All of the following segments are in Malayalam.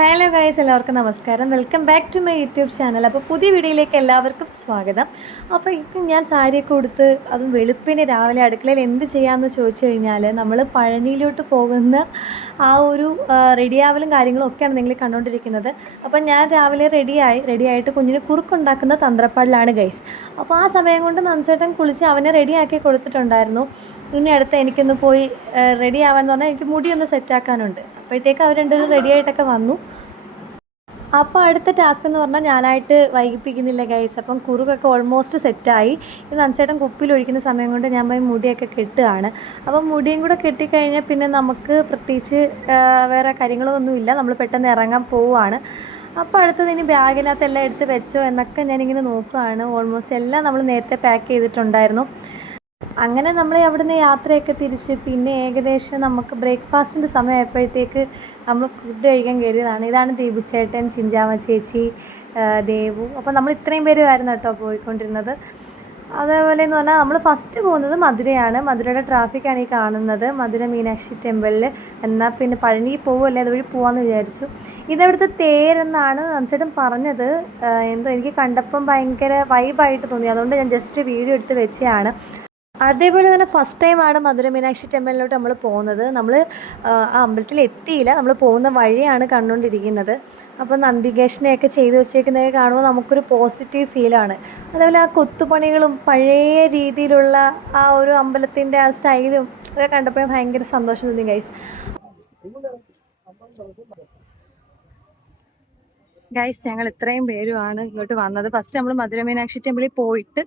ഹലോ ഗൈസ്, എല്ലാവർക്കും നമസ്കാരം. Welcome back to my YouTube channel. അപ്പോൾ പുതിയ വീഡിയോയിലേക്ക് എല്ലാവർക്കും സ്വാഗതം. അപ്പോൾ ഇപ്പം ഞാൻ സാരിയൊക്കെ കൊടുത്ത് അതും വെളുപ്പിന് രാവിലെ അടുക്കളയിൽ എന്ത് ചെയ്യാമെന്ന് ചോദിച്ചു കഴിഞ്ഞാൽ നമ്മൾ പഴനിയിലോട്ട് പോകുന്ന ആ ഒരു റെഡിയാവലും കാര്യങ്ങളും ഒക്കെയാണ് നിങ്ങൾ കണ്ടുകൊണ്ടിരിക്കുന്നത്. അപ്പം ഞാൻ രാവിലെ റെഡിയായിട്ട് കുഞ്ഞിന് കുറുക്കുണ്ടാക്കുന്ന തന്ത്രപ്പാടിലാണ് ഗൈസ്. അപ്പോൾ ആ സമയം കൊണ്ട് നൻസേട്ടൻ കുളിച്ച് അവനെ റെഡിയാക്കി കൊടുത്തിട്ടുണ്ടായിരുന്നു. ഇനി അടുത്ത് എനിക്കൊന്ന് പോയി റെഡി ആവാന്ന് പറഞ്ഞാൽ എനിക്ക് മുടിയൊന്ന് സെറ്റാക്കാനുണ്ട്. അപ്പോഴത്തേക്ക് അവർ രണ്ടുപേരും റെഡി ആയിട്ടൊക്കെ വന്നു. അപ്പോൾ അടുത്ത ടാസ്ക് എന്ന് പറഞ്ഞാൽ ഞാനായിട്ട് വൈകിപ്പിക്കുന്നില്ല ഗൈസ്. അപ്പം കുറുകൊക്കെ ഓൾമോസ്റ്റ് സെറ്റായി. ഇത് നൻസേട്ടൻ കുപ്പിയിൽ ഒഴിക്കുന്ന സമയം കൊണ്ട് ഞാൻ പോയി മുടിയൊക്കെ കെട്ടുകയാണ്. അപ്പം മുടിയും കൂടെ കെട്ടിക്കഴിഞ്ഞാൽ പിന്നെ നമുക്ക് പ്രത്യേകിച്ച് വേറെ കാര്യങ്ങളൊന്നുമില്ല. നമ്മൾ പെട്ടെന്ന് ഇറങ്ങാൻ പോവുകയാണ്. അപ്പോൾ അടുത്തത് ഇനി ബാഗിനകത്ത് എല്ലാം എടുത്ത് വെച്ചോ എന്നൊക്കെ ഞാനിങ്ങനെ നോക്കുകയാണ്. ഓൾമോസ്റ്റ് എല്ലാം നമ്മൾ നേരത്തെ പാക്ക് ചെയ്തിട്ടുണ്ടായിരുന്നു. അങ്ങനെ നമ്മൾ അവിടുന്ന് യാത്രയൊക്കെ തിരിച്ച് പിന്നെ ഏകദേശം നമുക്ക് ബ്രേക്ക്ഫാസ്റ്റിൻ്റെ സമയമായപ്പോഴത്തേക്ക് നമ്മൾ ഫുഡ് കഴിക്കാൻ കയറിയതാണ്. ഇതാണ് ദീപു ചേട്ടൻ, ചിഞ്ചാമ ചേച്ചി, ദേവു. അപ്പോൾ നമ്മൾ ഇത്രയും പേരുമായിരുന്നു കേട്ടോ പോയിക്കൊണ്ടിരുന്നത്. അതേപോലെ എന്ന് പറഞ്ഞാൽ നമ്മൾ ഫസ്റ്റ് പോകുന്നത് മധുരയാണ്. മധുരയുടെ ട്രാഫിക്കാണ് ഈ കാണുന്നത്. മധുര മീനാക്ഷി ടെമ്പിളിൽ. എന്നാൽ പിന്നെ പഴനി പോകുമല്ലേ, അതുവഴി പോകാമെന്ന് വിചാരിച്ചു. ഇതവിടുത്തെ തേരെന്നാണ് നൻസേട്ടൻ പറഞ്ഞത്. എന്തോ എനിക്ക് കണ്ടപ്പം ഭയങ്കര വൈബായിട്ട് തോന്നി. അതുകൊണ്ട് ഞാൻ ജസ്റ്റ് വീഡിയോ എടുത്ത് വെച്ചതാണ്. അതേപോലെ തന്നെ ഫസ്റ്റ് ടൈമാണ് മധുര മീനാക്ഷി ടെമ്പിളിലോട്ട് നമ്മൾ പോകുന്നത്. നമ്മൾ ആ അമ്പലത്തിൽ എത്തിയില്ല, നമ്മൾ പോകുന്ന വഴിയാണ് കണ്ടുകൊണ്ടിരിക്കുന്നത്. അപ്പോൾ നന്ദികേശനെയൊക്കെ ചെയ്ത് വെച്ചേക്കുന്നതൊക്കെ കാണുമ്പോൾ നമുക്കൊരു പോസിറ്റീവ് ഫീലാണ്. അതേപോലെ ആ കൊത്തുപണികളും പഴയ രീതിയിലുള്ള ആ ഒരു അമ്പലത്തിൻ്റെ ആ സ്റ്റൈലും ഒക്കെ കണ്ടപ്പോൾ ഭയങ്കര സന്തോഷം തോന്നി ഗൈസ്. ഞങ്ങൾ ഇത്രയും പേരുമാണ് ഇങ്ങോട്ട് വന്നത്. ഫസ്റ്റ് നമ്മൾ മധുര മീനാക്ഷി ടെമ്പിളിൽ പോയിട്ട്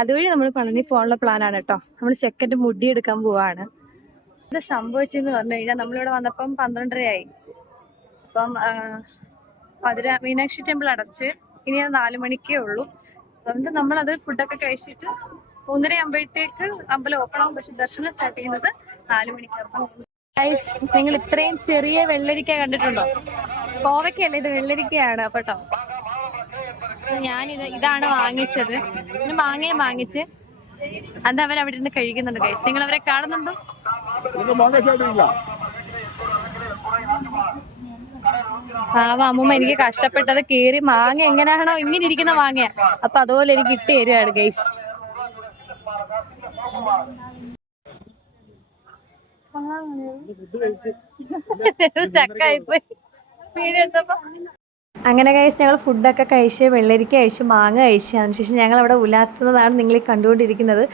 അതുവഴി നമ്മൾ പളനി പോകാനുള്ള പ്ലാനാണ് കേട്ടോ. നമ്മൾ സെക്കൻഡ് മുടി എടുക്കാൻ പോവാണ്. ഇത് സംഭവിച്ചെന്ന് പറഞ്ഞു കഴിഞ്ഞാൽ നമ്മളിവിടെ വന്നപ്പം 12:30 അപ്പം മധുര മീനാക്ഷി ടെമ്പിൾ അടച്ച് ഇനി അത് 4 മണിക്കേ ഉള്ളൂ. അതുകൊണ്ട് നമ്മളത് ഫുഡൊക്കെ കഴിച്ചിട്ട് 3:30 ആകുമ്പോഴത്തേക്ക് അമ്പലം ഓപ്പൺ ആകും. പക്ഷെ ദർശനം സ്റ്റാർട്ട് ചെയ്യുന്നത് 4 മണിക്കാകും. നിങ്ങൾ ഇത്രയും ചെറിയ വെള്ളരിക്ക കണ്ടിട്ടുണ്ടോ? കോവയ്ക്കല്ല, ഇത് വെള്ളരിക്കയാണ്. കേട്ടോ, ഇതാണ് വാങ്ങിച്ചത്. പിന്നെ മാങ്ങയും വാങ്ങിച്ച് അത് അവരവിടെ ഇരുന്ന് കഴിക്കുന്നുണ്ട് ഗൈസ്. നിങ്ങൾ അവരെ കാണുന്നുണ്ടോ? അമ്മൂമ്മ എനിക്ക് കഷ്ടപ്പെട്ടത് കീറി മാങ്ങ എങ്ങനെയാണോ ഇങ്ങനെ ഇരിക്കുന്ന മാങ്ങ, അപ്പൊ അതുപോലെ എനിക്ക് ഇട്ട് തരുവാണ് ഗൈസ്. സ്റ്റക്കായിപ്പോയി വീഡിയോ എടുത്തപ്പോ. അങ്ങനെ കഴിച്ച് ഞങ്ങൾ ഫുഡൊക്കെ കഴിച്ച് വെള്ളരിക്ക കഴിച്ച് മാങ്ങ കഴിച്ച് അതിനുശേഷം ഞങ്ങൾ അവിടെ ഉലാത്തുന്നതാണ് നിങ്ങൾ കണ്ടുകൊണ്ടിരിക്കുന്നത്.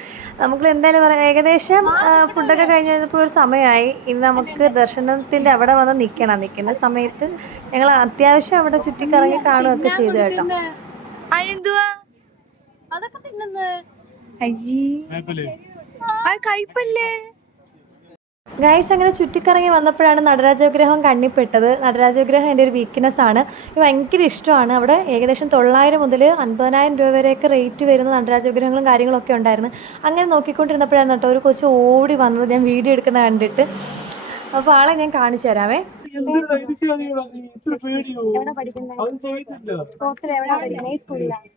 നമുക്ക് എന്തായാലും പറയാം, ഏകദേശം ഫുഡൊക്കെ കഴിഞ്ഞ് കഴിഞ്ഞപ്പോൾ ഒരു സമയമായി. ഇനി നമുക്ക് ദർശനത്തിൻ്റെ അവിടെ വന്ന് നിൽക്കുന്ന സമയത്ത് ഞങ്ങൾ അത്യാവശ്യം അവിടെ ചുറ്റിക്കറങ്ങി കാണുകയൊക്കെ ചെയ്തു കേട്ടോ. കയ്പല്ലേ ഗൈസ്. അങ്ങനെ ചുറ്റിക്കറങ്ങി വന്നപ്പോഴാണ് നടരാജവിഗ്രഹം കണ്ണിപ്പെട്ടത്. നടരാജവിഗ്രഹം എൻ്റെ ഒരു വീക്ക്നെസ് ആണ്. ഇത് ഭയങ്കര ഇഷ്ടമാണ്. അവിടെ ഏകദേശം 900 മുതൽ 50,000 രൂപ വരെയൊക്കെ റേറ്റ് വരുന്ന നടരാജവിഗ്രഹങ്ങളും കാര്യങ്ങളൊക്കെ ഉണ്ടായിരുന്നു. അങ്ങനെ നോക്കിക്കൊണ്ടിരുന്നപ്പോഴാണ് കേട്ടോ ഒരു കൊച്ചു ഓടി വന്നത് ഞാൻ വീഡിയോ എടുക്കുന്ന കണ്ടിട്ട്. അപ്പോൾ ആളെ ഞാൻ കാണിച്ചു തരാമേ. എവിടെ പഠിക്കുന്നത്? ഈ സ്കൂളിലാണ്.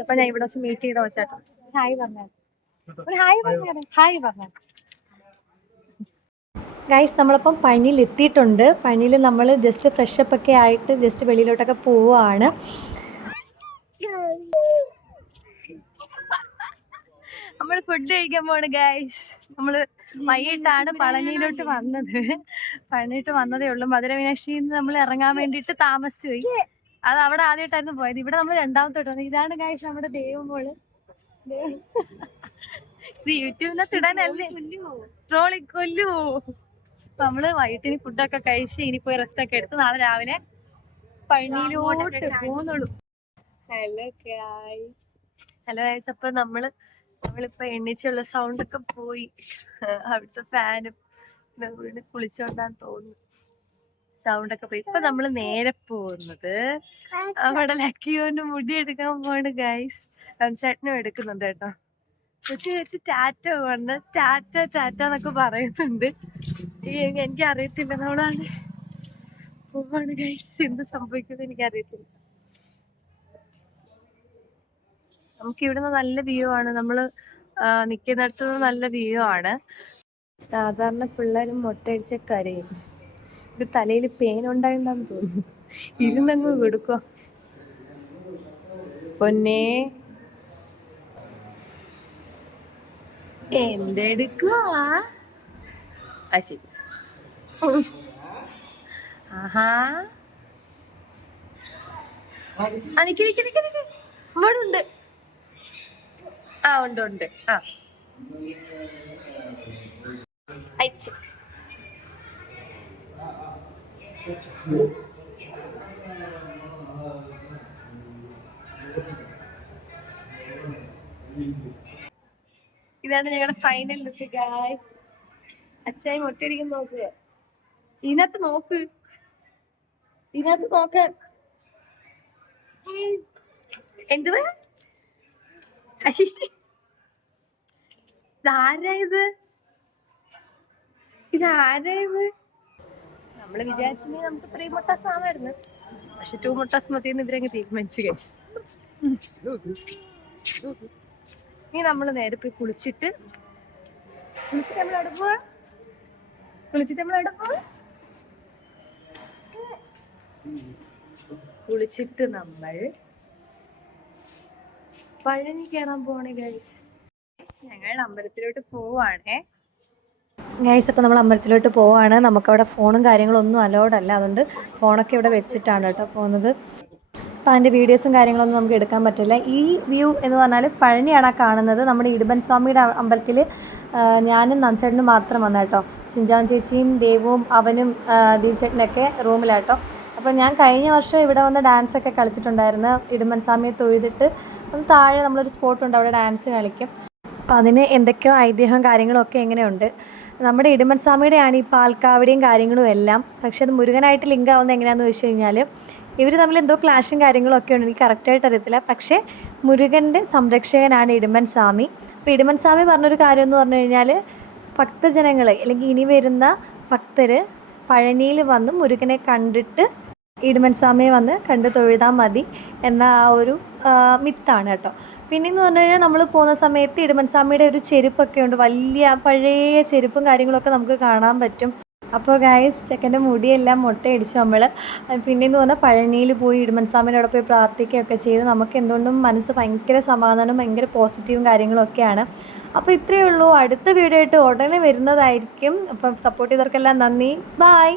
അപ്പൊ ഞാൻ ഇവിടെ വെച്ച് മീറ്റ് ചെയ്ത വെച്ചാട്ടോ. ഹായ് പറഞ്ഞു ഗൈസ്. നമ്മളിപ്പം പഴനിയിൽ എത്തിയിട്ടുണ്ട്. പഴനിയിൽ നമ്മൾ ജസ്റ്റ് ഫ്രഷപ്പ് ഒക്കെ ആയിട്ട് ജസ്റ്റ് വെളിയിലോട്ടൊക്കെ പോവുകയാണ്. നമ്മൾ ഫുഡ് കഴിക്കാൻ പോണ് ഗൈസ്. നമ്മൾ വൈകിട്ടാണ് പളനിയിലോട്ട് വന്നത്. പഴനിയിട്ട് വന്നതേ ഉള്ളൂ. മധുര മീനാക്ഷിയിൽ നിന്ന് നമ്മൾ ഇറങ്ങാൻ വേണ്ടിയിട്ട് താമസിച്ചു പോയി. അത് അവിടെ ആദ്യമായിട്ടായിരുന്നു പോയത്. ഇവിടെ നമ്മൾ രണ്ടാമത്തെ വന്നത്. ഇതാണ് ഗൈസ് നമ്മുടെ ദേവമോള്. ഇത് യൂട്യൂബിനകത്ത് ഇടാനല്ലേ, ട്രോളി കൊല്ലു. നമ്മള് വൈകിട്ടിന് ഫുഡൊക്കെ കഴിച്ച് ഇനി പോയി റെസ്റ്റ് ഒക്കെ എടുത്ത് നാളെ രാവിലെ പഴനിയിലോട്ട് പോകുന്നുള്ളൂ. Hello guys. അപ്പൊ നമ്മളിപ്പോ എണ്ണിച്ചുള്ള സൗണ്ടൊക്കെ പോയി. അവിടുത്തെ ഫാനും കുളിച്ചോണ്ടാന്ന് തോന്നുന്നു. സൗണ്ടൊക്കെ പോയി. ഇപ്പൊ നമ്മള് നേരെ പോകുന്നത് അവിടെ ലക്കിയോന്റെ മുടി എടുക്കാൻ പോണ് ഗൈസ്. ചേട്ടനും എടുക്കുന്നുണ്ട് കേട്ടോ. കൊച്ചു വെച്ച് ടാറ്റ കൊണ്ട് ടാറ്റ എന്നൊക്കെ പറയുന്നുണ്ട്. എനിക്ക് അറിയത്തില്ല. നമ്മളാണ് പോവാണ് ഗൈസ്. എന്ത് സംഭവിക്കുന്നത് എനിക്കറിയത്തില്ല. നമുക്ക് ഇവിടുന്ന് നല്ല വ്യൂ ആണ്. നമ്മള് നിൽക്കുന്നിടത്ത് നല്ല വ്യൂ ആണ്. സാധാരണ പിള്ളേരും മുട്ടയടിച്ച കരയും. ഇത് തലയിൽ പേനുണ്ടായിണ്ടെന്ന് തോന്നുന്നു. ഇരുന്നങ്ങ് കൊടുക്കുക. പൊന്നേ എന്തെടുക്കുവാ? ശരി. ആഹാ ഇവിടെ ഉണ്ട്. ഉണ്ട് ഉണ്ട്. അയച്ച് ഇതാണ് ഞങ്ങളുടെ ഫൈനൽ ലുക്ക് ഗായ്സ്. അച്ചായി മുട്ടയടിക്കുന്ന നോക്കുക. ഇതിനകത്ത് നോക്ക്, ഇതിനകത്ത് നോക്കാൻ. എന്തുവാ ഇതാരാ ഇത്? ഇതാരായത്? നമ്മള് വിചാരിച്ചേ നമുക്ക് 3 മുട്ടാസ് ആവായിരുന്നു, പക്ഷെ 2 മുട്ടാസ് മതിയെന്ന് ഇവരങ്ങ് തീരുമാനിച്ചു ഗൈസ്. ഇനി നമ്മള് നേരെ പോയി കുളിച്ചിട്ട് നമ്മൾ എവിടെ പോവാ? കുളിച്ചിട്ട് നമ്മൾ പഴനി കയറാൻ പോവാണ് ഗൈസ്. ഞങ്ങൾ അമ്പലത്തിലോട്ട് പോവാണേ ഗൈസ്. അപ്പോൾ നമ്മൾ അമ്പലത്തിലോട്ട് പോവാണ്. നമുക്കവിടെ ഫോണും കാര്യങ്ങളൊന്നും അലൗഡ് അല്ല, അതുകൊണ്ട് ഫോണൊക്കെ ഇവിടെ വെച്ചിട്ടാണ് കേട്ടോ പോകുന്നത്. അപ്പോൾ അതിൻ്റെ വീഡിയോസും കാര്യങ്ങളൊന്നും നമുക്ക് എടുക്കാൻ പറ്റില്ല. ഈ വ്യൂ എന്ന് പറഞ്ഞാൽ പഴനിയാണ് കാണുന്നത്. നമ്മുടെ ഇടുമ്പൻ സ്വാമിയുടെ അമ്പലത്തിൽ ഞാനും നൻസേട്ടനും മാത്രം വന്ന കേട്ടോ. ചിഞ്ചാൻ ചേച്ചിയും ദേവും അവനും ദീപചേട്ടനൊക്കെ റൂമിലാട്ടോ. അപ്പോൾ ഞാൻ കഴിഞ്ഞ വർഷം ഇവിടെ വന്ന് ഡാൻസൊക്കെ കളിച്ചിട്ടുണ്ടായിരുന്നു. ഇടുമ്പൻ സ്വാമിയെ തൊഴുതിട്ട് ഒന്ന് താഴെ നമ്മളൊരു സ്പോട്ടുണ്ട്, അവിടെ ഡാൻസ് കളിക്കും. അപ്പോൾ അതിന് എന്തൊക്കെയോ ഐതിഹ്യവും കാര്യങ്ങളും ഒക്കെ എങ്ങനെയുണ്ട്. നമ്മുടെ ഇടുമ്പൻ സ്വാമിയുടെയാണ് ഈ പാൽക്കാവടിയും കാര്യങ്ങളും എല്ലാം. പക്ഷെ അത് മുരുകനായിട്ട് ലിങ്ക് ആവുന്നത് എങ്ങനെയാണെന്ന് ചോദിച്ചു കഴിഞ്ഞാൽ ഇവർ തമ്മിൽ എന്തോ ക്ലാഷും കാര്യങ്ങളും ഒക്കെ ഉണ്ട്, എനിക്ക് കറക്റ്റായിട്ട് അറിയത്തില്ല. പക്ഷേ മുരുകൻ്റെ സംരക്ഷകനാണ് ഇടുമ്പൻ സ്വാമി. അപ്പോൾ ഇടുമ്പൻ സ്വാമി പറഞ്ഞൊരു കാര്യം എന്ന് പറഞ്ഞു കഴിഞ്ഞാൽ ഭക്തജനങ്ങൾ അല്ലെങ്കിൽ ഇനി വരുന്ന ഭക്തർ പഴനിയിൽ വന്ന് മുരുകനെ കണ്ടിട്ട് ഇടുമ്പൻ സ്വാമിയെ വന്ന് കണ്ട് തൊഴുതാൽ മതി എന്ന ആ ഒരു മിത്താണ് കേട്ടോ. പിന്നെയെന്ന് പറഞ്ഞു കഴിഞ്ഞാൽ നമ്മൾ പോകുന്ന സമയത്ത് ഇടുമ്പൻ സ്വാമിയുടെ ഒരു ചെരുപ്പൊക്കെ ഉണ്ട്, വലിയ പഴയ ചെരുപ്പും കാര്യങ്ങളൊക്കെ നമുക്ക് കാണാൻ പറ്റും. അപ്പോൾ ഗായ്സ് ചെക്കൻ്റെ മുടിയെല്ലാം മുട്ടയടിച്ചു നമ്മൾ. പിന്നെയെന്ന് പറഞ്ഞാൽ പഴനിയിൽ പോയി ഇടുമ്പൻ സ്വാമിയുടെ അവിടെ പോയി പ്രാർത്ഥിക്കുകയൊക്കെ ചെയ്ത് നമുക്ക് എന്തുകൊണ്ടും മനസ്സ് ഭയങ്കര സമാധാനവും ഭയങ്കര പോസിറ്റീവും കാര്യങ്ങളൊക്കെയാണ്. അപ്പോൾ ഇത്രയേ ഉള്ളൂ. അടുത്ത വീഡിയോ ആയിട്ട് ഉടനെ വരുന്നതായിരിക്കും. അപ്പം സപ്പോർട്ട് ചെയ്തവർക്കെല്ലാം നന്ദി. ബൈ.